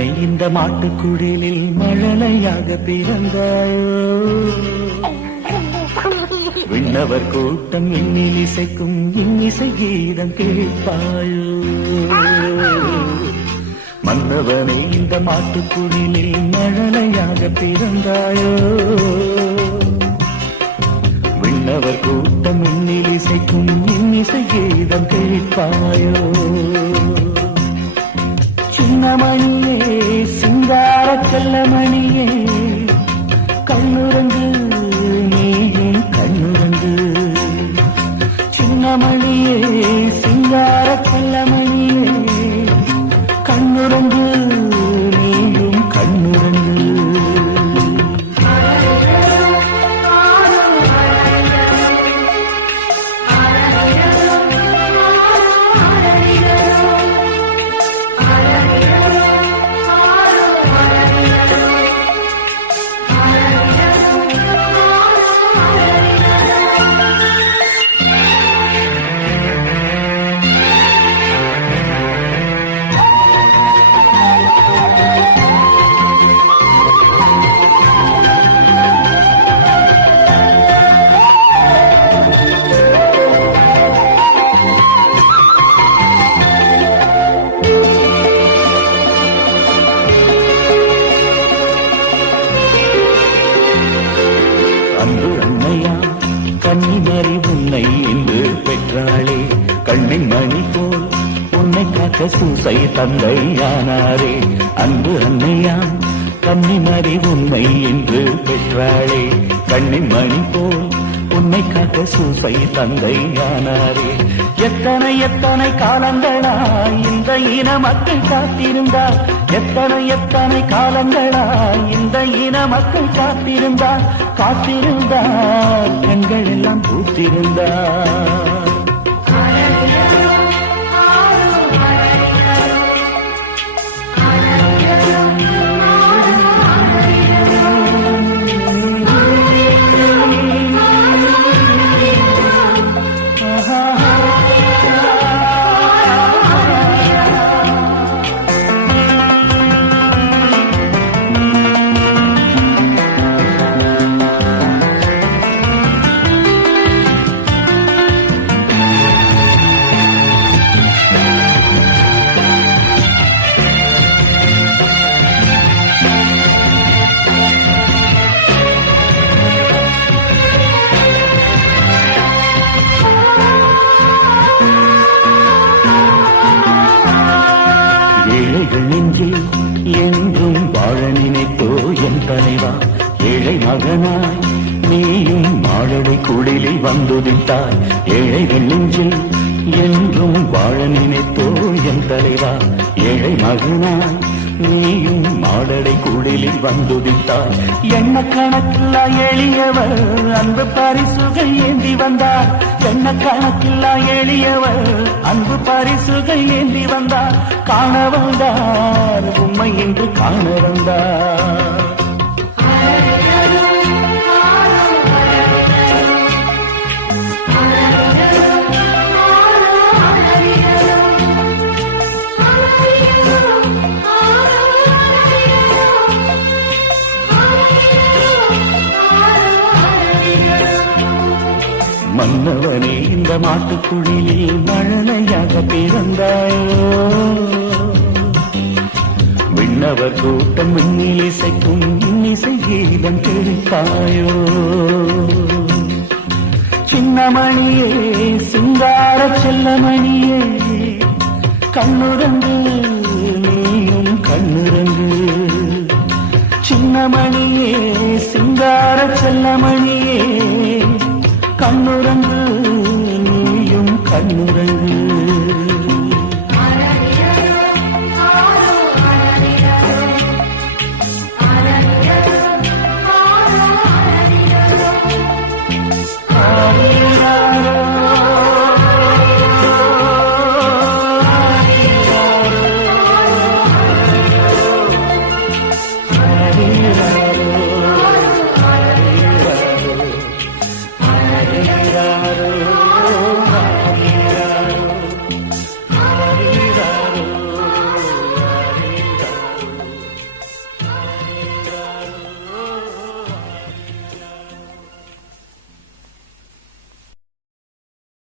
மன்னவனை இந்த மாட்டுக்குடிலில் மழலையாக பிறந்தாயோ. விண்ணவர் கூட்டம் இன்னில் இசைக்கும் இன்னிசை கீதம் கேட்பாயோ. மன்னவனே இந்த மாட்டுக்குடிலில் மழலையாக பிறந்தாயோ. விண்ணவர் கூட்டம் இன்னில் இசைக்கும் இன்னிசை கீதம் கேட்பாயோ. சின்னமணியே சிங்கார செல்லமணியே கண்ணுரங்கு நீயும் கண்ணுரங்கு சின்னமணியே சிங்கார உன்னை சூசை தந்தையானாரே அன்பு அன்னையா கன்னிமறி உண்மை என்று பெற்றாளே. கண்ணின் மணி போல் உன்னை காக்க சூசை தந்தையானாரே எத்தனை எத்தனை காலங்களா இந்த இன மக்கள் காத்திருந்தார் எத்தனை எத்தனை காலங்களா இந்த இன மக்கள் காத்திருந்தார் காத்திருந்தார் கண்கள் எல்லாம் பூத்திருந்தார் நினைப்போ என் தலைவா? ஏழை மகனாய் நீயும் மாழடை குடிலில் வந்துதித்தாய் ஏழை நெஞ்சில் என்றும் வாழ நினைப்போ என் தலைவா? ஏழை மகனாய் நீயும் மாடடை குடிலில் வந்துதித்தாய் என்ன கணக்கில்லா எளியவர்? அன்பு பரிசுகள் ஏந்தி வந்தார். என்ன கணக்கில்லா எளியவர்? அன்பு பரிசுகள் ஏந்தி வந்தார். காண வந்தார். உண்மை என்று காண வந்தார். மன்னவனே இந்த மாட்டுக்குழிலில் மழலையாக பிறந்தாயோ? விண்ணவர் கூட்டம் விண்ணில் இசைக்கும் இன்னிசை கீதம் கேட்பாயோ? சின்னமணியே சிங்கார செல்லமணியே கண்ணுரங்கு நீயும் கண்ணுரங்கு. சின்னமணியே சிங்கார செல்லமணியே கண்ணுறங்கு நீயும் கண்ணுறங்கு.